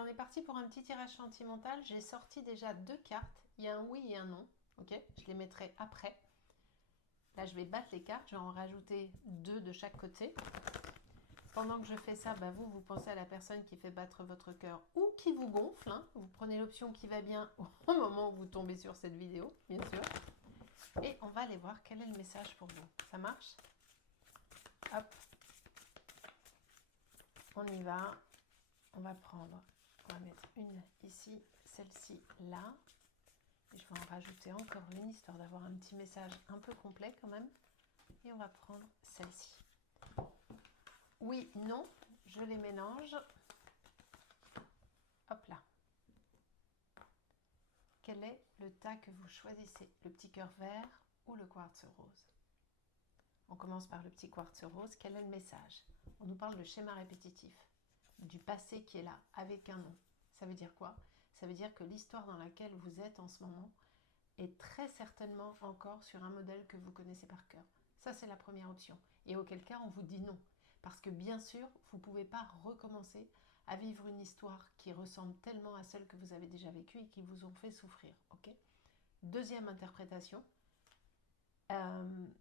on est parti pour un petit tirage sentimental. J'ai sorti déjà 2 cartes. Il y a un oui et un non. Ok, je les mettrai après. Là, je vais battre les cartes. Je vais en rajouter 2 de chaque côté. Pendant que je fais ça, bah vous pensez à la personne qui fait battre votre cœur ou qui vous gonfle. Hein. Vous prenez l'option qui va bien au moment où vous tombez sur cette vidéo, bien sûr. Et on va aller voir quel est le message pour vous. Ça marche? Hop. On y va. On va prendre, on va mettre une ici, celle-ci là. Et je vais en rajouter encore une, histoire d'avoir un petit message un peu complet quand même. Et on va prendre celle-ci. Oui, non, je les mélange. Hop là. Quel est le tas que vous choisissez? Le petit cœur vert ou le quartz rose? On commence par le petit quartz rose. Quel est le message? On nous parle de schéma répétitif, du passé qui est là, avec un nom. Ça veut dire quoi? Ça veut dire que l'histoire dans laquelle vous êtes en ce moment est très certainement encore sur un modèle que vous connaissez par cœur. Ça, c'est la première option. Et auquel cas, on vous dit non. Parce que bien sûr, vous ne pouvez pas recommencer à vivre une histoire qui ressemble tellement à celle que vous avez déjà vécue et qui vous ont fait souffrir. Okay? Deuxième interprétation,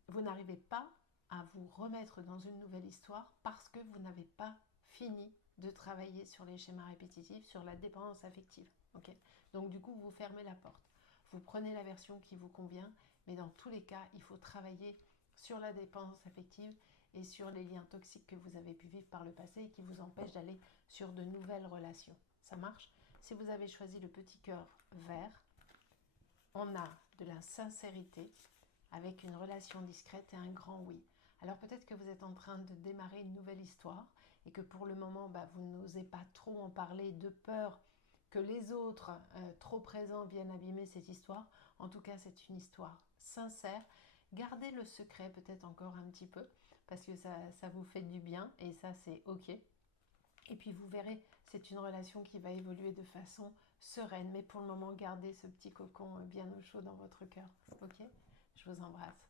vous n'arrivez pas à vous remettre dans une nouvelle histoire parce que vous n'avez pas fini de travailler sur les schémas répétitifs, sur la dépendance affective. Okay? Donc du coup, vous fermez la porte. Vous prenez la version qui vous convient, mais dans tous les cas, il faut travailler sur la dépendance affective et sur les liens toxiques que vous avez pu vivre par le passé et qui vous empêchent d'aller sur de nouvelles relations. Ça marche? Si vous avez choisi le petit cœur vert, on a de la sincérité avec une relation discrète et un grand oui. Alors peut-être que vous êtes en train de démarrer une nouvelle histoire et que pour le moment, vous n'osez pas trop en parler de peur que les autres trop présents viennent abîmer cette histoire. En tout cas, c'est une histoire sincère. Gardez le secret peut-être encore un petit peu parce que ça vous fait du bien et ça, c'est OK. Et puis vous verrez, c'est une relation qui va évoluer de façon sereine. Mais pour le moment, gardez ce petit cocon bien au chaud dans votre cœur. OK? Je vous embrasse.